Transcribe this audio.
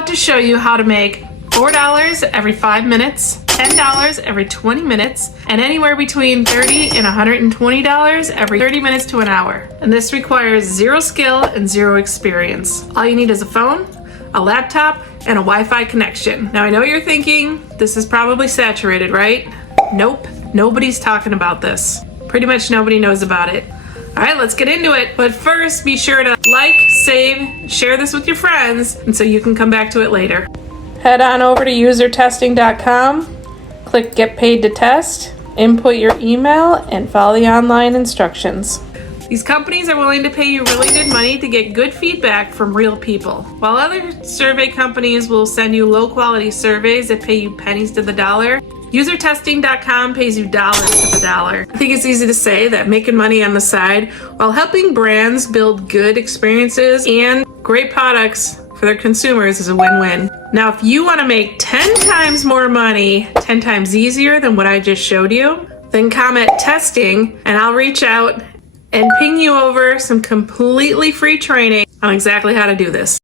about to show you how to make $4 every 5 minutes, $10 every 20 minutes, and anywhere between $30 and $120 every 30 minutes to an hour. And this requires zero skill and zero experience. All you need is a phone, a laptop, and a Wi-Fi connection. Now I know you're thinking, this is probably saturated, right? Nope, nobody's talking about this. Pretty much nobody knows about it. All right, let's get into it. But first, be sure to like, save, share this with your friends, and so you can come back to it later. Head on over to usertesting.com, click Get Paid to Test, input your email, and follow the online instructions. These companies are willing to pay you really good money to get good feedback from real people. While other survey companies will send you low-quality surveys that pay you pennies to the dollar, usertesting.com pays you dollars to the dollar. I think it's easy to say that making money on the side while helping brands build good experiences and great products for their consumers is a win-win. Now, if you want to make 10 times more money, 10 times easier than what I just showed you, then comment testing and I'll reach out and ping you over some completely free training on exactly how to do this.